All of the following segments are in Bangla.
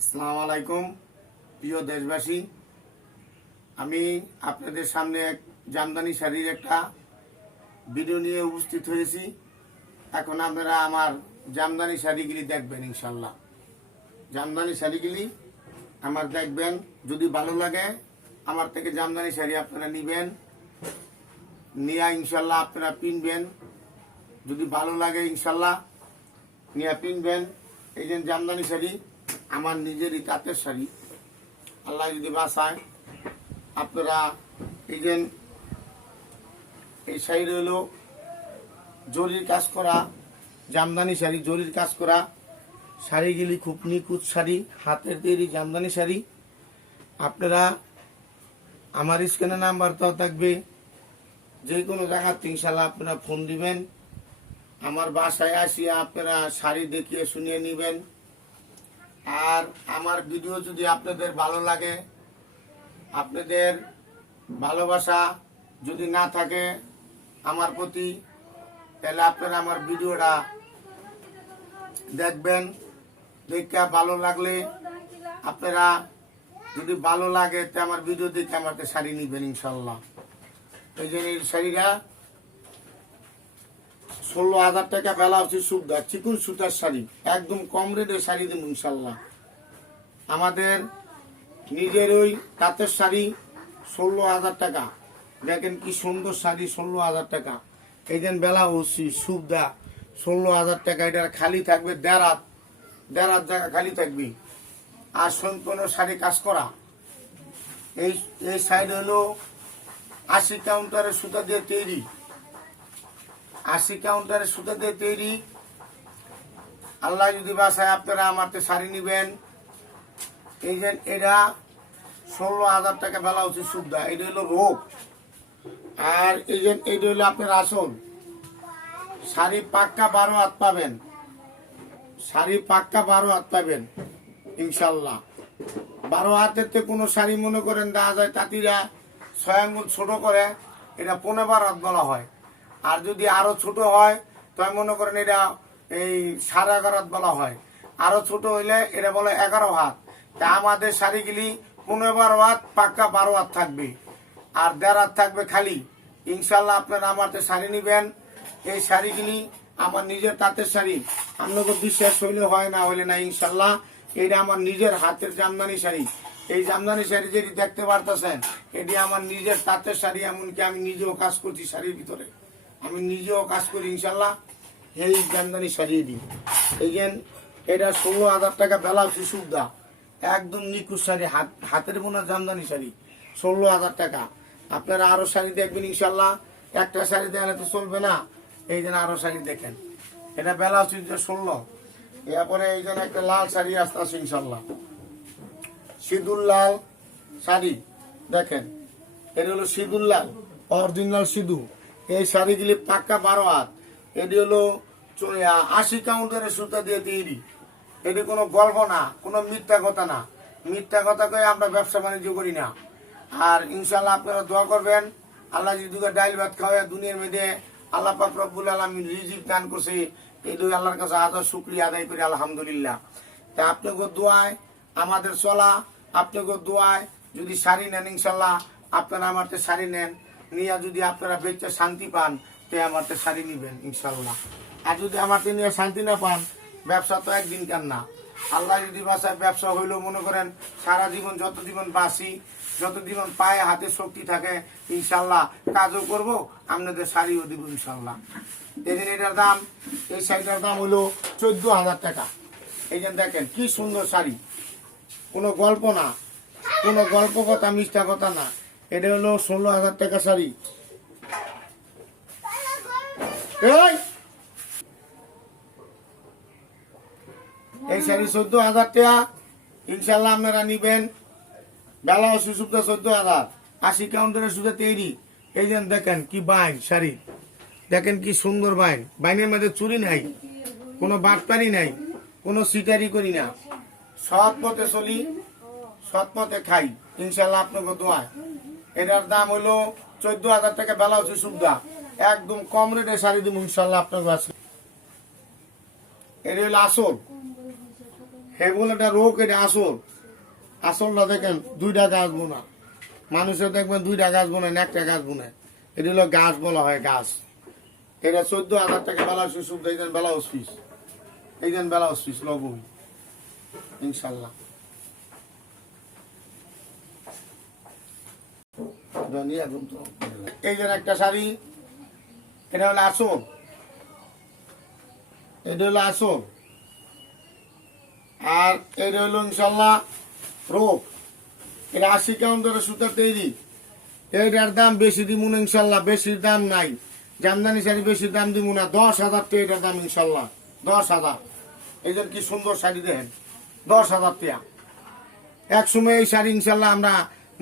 আসসালামু আলাইকুম প্রিয় দেশবাসী, আমি আপনাদের সামনে এক জামদানি শাড়ির একটা ভিডিও নিয়ে উপস্থিত হয়েছি। এখন আপনারা আমার জামদানি শাড়িগুলি দেখবেন। ইনশাল্লাহ জামদানি শাড়িগুলি আমার দেখবেন, যদি ভালো লাগে আমার থেকে জামদানি শাড়ি আপনারা নেবেন, নিয়ে ইনশাল্লাহ আপনারা পিনবেন। যদি ভালো লাগে ইনশাল্লাহ নিয়ে পিনবেন। এই যে জামদানি শাড়ি আমার নিজেরই তাঁতের শাড়ি, আল্লাহ যদি বাঁচায়। আপনারা এই শাড়ি হলো জরির কাজ করা জামদানি শাড়ি, জরির কাজ করা শাড়িগুলি খুব নিখুঁত শাড়ি, হাতের তৈরি জামদানি শাড়ি। আপনারা আমার স্ক্রিনে নাম্বার তো থাকবে, যে কোনো জায়গাতে ইনশাল্লাহ আপনারা ফোন দিবেন, আমার বাসায় আসিয়া আপনারা শাড়ি দেখিয়ে শুনিয়ে নেবেন। আর আমার ভিডিও যদি আপনাদের ভালো লাগে, আপনাদের ভালোবাসা যদি না থাকে আমার প্রতি, তাহলে আপনারা আমার ভিডিওটা দেখবেন। দেখে ভালো লাগলে আপনারা, যদি ভালো লাগে তো আমার ভিডিও দেখে আমাকে শাড়ি নিবেন ইনশাল্লাহ। এই জন্য এই শাড়িটা 16,000 টাকা বেলা হচ্ছে, সুবিধা চিকুন সুতার শাড়ি, একদম কম রেটের শাড়ি দেব ইনশাল্লাহ। আমাদের নিজের ওই তাঁতের শাড়ি 16,000 টাকা। দেখেন কি সুন্দর শাড়ি, 16,000 টাকা। এই যে বেলা হচ্ছে সুবিধা 16,000 টাকা। এটা খালি থাকবে দেড় জায়গা খালি থাকবে, আর সম্পূর্ণ শাড়ি কাজ করা। এই সাইড হলো 80 কাউন্টারের সুতা দিয়ে তৈরি, 80 কাউন্টারের সুতা দিয়ে তৈরি। আল্লাহ যদি বাসায় আপনারা আমার শাড়ি নিবেন। এই যে এটা 16,000 টাকা বেলা হচ্ছে সুবিধা। এটা হলো রোগ। আর এই যে এইটা হলো আপনার আসল শাড়ি, পাক্কা 12 হাত পাবেন, শাড়ি পাক্কা 12 হাত পাবেন ইনশাল্লাহ। 12 হাতের তো কোনো শাড়ি মনে করেন দেওয়া যায় তাঁতিরা 6 আঙ্গুল ছোট করে, এটা 15 হাত বলা হয়। আর যদি আরো ছোট হয় তাই মনে করেন এটা এই 11.5 হাত বলা হয়। আরো ছোট হইলে এটা বলে 11 হাত। তা আমাদের শাড়িগুলি 15 হাত পাক্কা 12 হাত থাকবে, আর দেড় হাত থাকবে খালি। ইনশাল্লাহ আপনারা আমার শাড়ি নিবেন। এই শাড়িগুলি আমার নিজের তাঁতের শাড়ি, আপনাকে বিশ্বাস হইলে হয়, না হইলে না। ইনশাল্লাহ এটা আমার নিজের হাতের জামদানি শাড়ি। এই জামদানি শাড়ি যেটি দেখতে পারতেছেন, এটি আমার নিজের তাঁতের শাড়ি। এমনকি আমি নিজেও কাজ করছি শাড়ির ভিতরে, আমি নিজেও কাজ করি ইনশাল্লাহ। এই জামদানি শাড়ি দিই। এই যে এটা 16,000 টাকা বেলা হচ্ছে সুবিধা, একদম নিখুঁত শাড়ি, হাতের বোনা জামদানি শাড়ি, 16,000 টাকা। আপনারা আরো শাড়ি দেখবেন ইনশাল্লাহ, একটা শাড়ি দেখলে তো চলবে না। এই জন্য আরো শাড়ি দেখেন। এটা বেলা হচ্ছে 16। এরপরে এই জন্য একটা লাল শাড়ি আসতে আছে ইনশাল্লাহ, সিঁদুর লাল শাড়ি। দেখেন এটা হলো সিঁদুর লাল, অরিজিনাল সিঁদুর। এই শাড়িগুলি পাক্কা 12 হাত। এটি হলো 80 কাউন্টারের সুতা দিয়ে তৈরি। এটি কোনো গল্প না, কোনো মিথ্যা কথা না। মিথ্যা কথা কয়ে আমরা ব্যবসা বাণিজ্য করি না। আর ইনশাল্লাহ আপনারা দোয়া করবেন, আল্লাহ যদি ডাইল ভাত খাওয়া দুনিয়ার মধ্যে আল্লাহ পাক রব্বুল আলামিন রিজিক দান করছে, এই দুই আল্লাহর কাছে হাজার শুকরিয়া আদায় করি আলহামদুলিল্লাহ। তা আপনাকে দোয়ায় আমাদের চলা, আপনাকে দোয়ায় যদি শাড়ি নেন ইনশাল্লাহ আপনারা আমার শাড়ি নেন, নিয়ে যদি আপনারা বেঁচে শান্তি পান তে আমার শাড়ি নিবেন ইনশাল্লাহ। আর যদি আমার নিয়ে শান্তি না পান, ব্যবসা তো একদিন কেন না, আল্লাহ যদি বাসায় ব্যবসা হইলেও মনে করেন সারা জীবন, যত জীবন বাঁচি, যত জীবন পায়ে হাতে শক্তি থাকে ইনশাল্লাহ কাজও করবো, আপনাদের শাড়িও দিব ইনশাল্লাহ। দেখেন এটার দাম, এই শাড়িটার দাম হলো 14,000 টাকা। এই যে দেখেন কি সুন্দর শাড়ি, কোনো গল্প না, কোনো গল্প কথা মিথ্যা কথা না। এটা হলো 16,000 টাকা শাড়ি। এই শাড়ি 14,000 টাকা ইনশাল্লাহ আপনারা নিবেন। বেলা সুসুপ্তা 14,000, 80 কাউন্টারের সুদে তৈরি। এই যে দেখেন কি বাইন শাড়ি, দেখেন কি সুন্দর বাইন। বাইনের মধ্যে চুরি নাই, কোনো বাটপারি নাই, কোনো সিটারি করি না, সৎ পথে চলি, সৎ পথে খাই ইনশাল্লাহ আপনাকে দোয়ায়। এটার দাম হলো 14,000 টাকা বেলা হচ্ছে সুবিধা, একদম কম রেটে শাড়ি দিব ইনশাল্লাহ আপনার কাছে। এটা হলো আসল। বলে একটা রোগ, এটা আসল। আসলটা দেখেন, দুইটা গাছ বোনা। মানুষের দেখবেন দুইটা গাছ বোনেন, একটা গাছ বোনায়। এটা হলো গাছ বলা হয়, গাছ। এটা 14,000 টাকা ব্লাউজ পিস। এই দেন ব্লাউজ পিস, এই দেন ব্লাউজ পিস লগবই ইনশাল্লাহ। এই যে একটা শাড়ি, এটা হলো আসল, এটা হলো আসল। আর এটা হলো ইনশাল্লাহ রোগ। এটা 80 কাউন্টারের সুতার তৈরি। এইটার দাম বেশি দিব না ইনশাল্লাহ, বেশির দাম নাই। জামদানি শাড়ি বেশি দাম দিব না, 10,000 টাকা এটার দাম ইনশাল্লাহ, 10,000। এই যে কি সুন্দর শাড়ি দেখেন, 10,000 টাকা। এক সময় এই শাড়ি ইনশাল্লাহ আমরা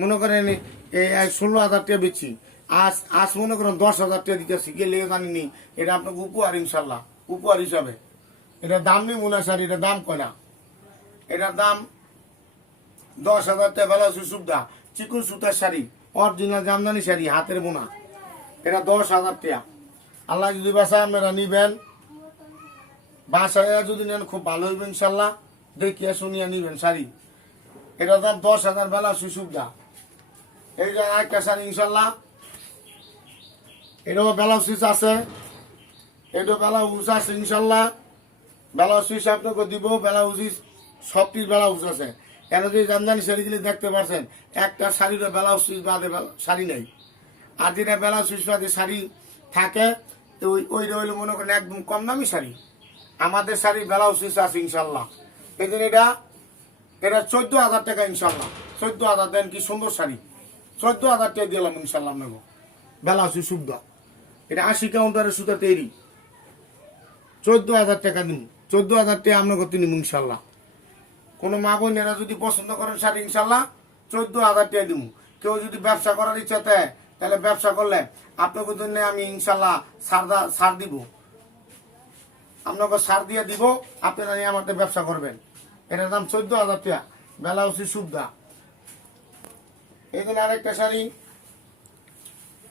মনে করেন এই 16,000 টাকা বেচি। আজ আজ মনে করেন 10,000 টাকা দিতেছি, গেলে জানিনি। এটা আপনাকে উপহার ইনশাল্লাহ, উপহার হিসাবে। এটার দাম নেই মনে শাড়ি, এটার দাম কয় না। এটার দাম 10,000 টাকা। বেলা সুবিধা চিকুন সুতার শাড়ি, অরিজিনাল জামদানি শাড়ি, হাতের বোনা। এটা 10,000 টাকা। আল্লাহ যদি বাসায় আপনারা নিবেন, বাসায় যদি নেন খুব ভালো হইবে ইনশাল্লাহ। দেখিয়া শুনিয়া নিবেন শাড়ি। এটার দাম 10,000। বেলা সুবিধা। এই যে আরেকটা শাড়ি ইনশাল্লাহ, এটাও ব্লাউজ পিস আছে, এটাও ব্লাউজ আছে ইনশাল্লাহ। ব্লাউজ পিস আপনাকে দিব, ব্লাউজ সবটির ব্লাউজ আছে। কেন যে জামদানি শাড়িগুলি দেখতে পাচ্ছেন, একটা শাড়ির ব্লাউজ পিস বাদে শাড়ি নেই। আর যেটা ব্লাউজ পিস বাদে শাড়ি থাকে, ওই রইল মনে করেন একদম কম দামি শাড়ি। আমাদের শাড়ি ব্লাউজ পিস আছে ইনশাল্লাহ। এই জন্য এটা 14,000 টাকা ইনশাল্লাহ। 14,000 দেন, কি সুন্দর শাড়ি। 14,000 টাকা দিলাম ইনশাল্লাহ আপনাকে ব্লাউজ পিস সুবিধা। এটা 80 কাউন্টারের সুতা তৈরি, 14,000 টাকা দিন। 14,000 টাকা আপনাকে তিনি ইনশাল্লাহ। কোনো মা বোনেরা যদি পছন্দ করেন শাড়ি ইনশাল্লাহ 14,000 টাকা দিব। কেউ যদি ব্যবসা করার ইচ্ছা থাকে, তাহলে ব্যবসা করলে আপনাকে জন্য আমি ইনশাল্লাহ ছাড় দিব, আপনাকে ছাড় দিয়ে দিব। আপনারা নিয়ে আমাদের ব্যবসা করবেন। এটার দাম 14,000 টাকা। ব্লাউজ সুবিধা। এই দিন আরেকটা শাড়ি,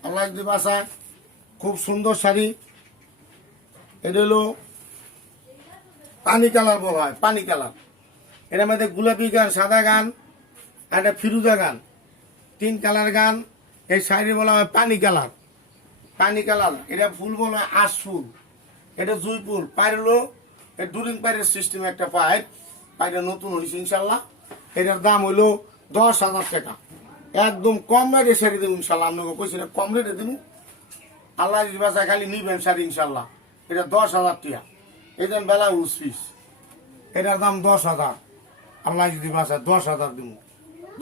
আল্লাহ যদি বাসায়, খুব সুন্দর শাড়ি। এটা হলো পানি কালার বলা হয়, পানি কালার। এর মধ্যে গোলাপি গান, সাদা গান, আর একটা ফিরুজা গান, 3 কালার গান। এই শাড়ি বলা হয় পানি কালার। পানি কালার। এটা ফুল বলা হয় আশ ফুল। এটা জুই ফুল। পায়ের হলো ডুরিং পায়ের সিস্টেম, একটা পায়ের পায়ের নতুন হয়েছে ইনশাল্লাহ। এটার দাম হইলো 10,000 টাকা। একদম কম রেটে শাড়ি দেবো ইনশাল্লাহ। আপনাকে কইছি না কম রেটে দেবো। আল্লাহ বাসায় খালি নিবেন শাড়ি ইনশাল্লাহ। এটা 10,000 টাকা। এই দেন ব্লাউজ পিস, এটার দাম 10,000। আল্লাহ যদি বাসায় 10,000 দিব।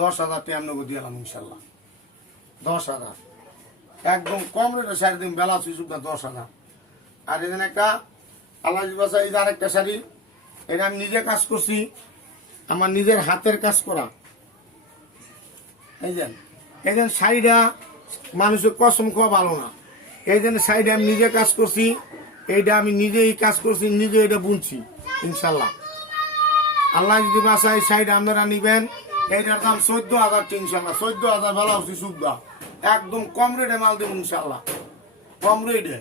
10,000 টাকা আপনাকে দিলাম ইনশাল্লাহ। 10,000 একদম কম রেটে শাড়ি দিন, ব্লাউজ পিস 10,000। আর এখানে একটা আল্লাহ বাসায়, এই যে আরেকটা শাড়ি, এটা আমি নিজে কাজ করছি, আমার নিজের হাতের কাজ করা। এই যে শাড়িটা মানুষের কসম খাওয়া ভালো না। এই জন্য শাড়িটা আমি নিজে কাজ করছি, এইটা আমি নিজেই কাজ করছি, নিজে এটা বুনছি ইনশাল্লাহ। আল্লাহ যদি বাসায় শাড়িটা আপনারা নিবেন, এইটার দাম 14,000 ইনশাল্লাহ। 14,000 ব্লাউজ সুবিধা। একদম কম রেটে মাল দেবো ইনশাল্লাহ, কম রেটে।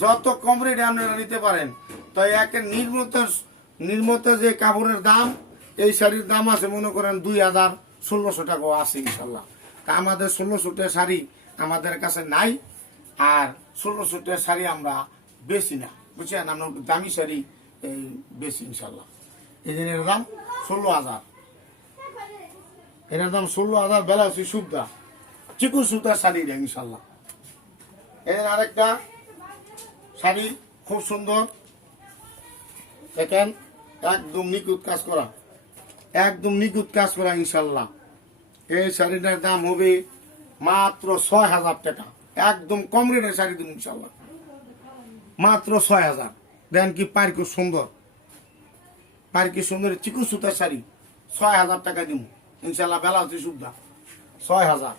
যত কম রেটে আপনারা নিতে পারেন। তো একের নির্মতার যে কাপড়ের দাম, এই শাড়ির দাম আছে মনে করেন 2,000-1,600 টাকাও আছে ইনশাল্লাহ। তা আমাদের 1,600 টাকা শাড়ি আমাদের কাছে নাই। আর 1,600 টাকা শাড়ি আমরা বেশি না, বুঝছেন। আমরা দামি শাড়ি এই বেশি ইনশাল্লাহ। এই জন্য এর দাম 16,000। এটার দাম 16,000। ব্লাউজ সুবিধা, চিকুন সুতার শাড়ি দেয় ইনশাল্লাহ। এর আরেকটা শাড়ি খুব সুন্দর, দেখেন একদম নিখুঁত কাজ করা, একদম নিখুঁত কাজ করা ইনশাল্লাহ। এই শাড়িটার দাম হবে মাত্র 6,000 টাকা। একদম কম রেটের শাড়ি দিন ইনশাল্লাহ, মাত্র 6,000। দেন কি পার কি সুন্দর, পার কি সুন্দর চিকুন সুতার শাড়ি, 6,000 টাকা দিব ইনশাল্লাহ। বেলা হচ্ছে সুবিধা। 6,000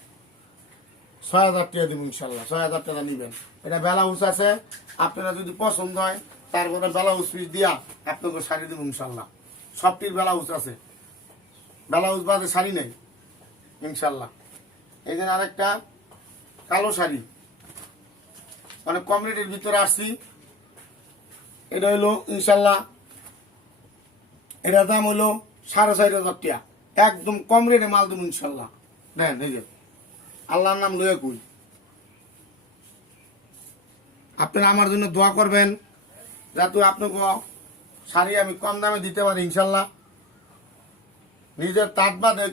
টাকা দিব ইনশাল্লাহ। 6,000 টাকা নিবেন। এটা ব্লাউজ আছে, আপনারা যদি পছন্দ হয় তারপরে ব্লাউজ পিস দিয়া আপনাকে শাড়ি দেবো ইনশাল্লাহ। সবটির ব্লাউজ আছে, ব্লাউজ বাদে শাড়ি নেই ইনশাল্লাহ। এই জন্য আরেকটা কালো শাড়ি, মানে কম রেটের ভিতরে আসছি। এটা হলো ইনশাল্লাহ এটার দাম হলো 4,500 টাকা। একদম কম রেটে মাল দেবো ইনশাল্লাহ। দেন এই যে আল্লাহর নাম লয়ে কই, আপনারা আমার জন্য দোয়া করবেন যাতে আপনাকে শাড়ি আমি কম দামে দিতে পারি ইনশাল্লাহ। নিজের তাঁত বাদে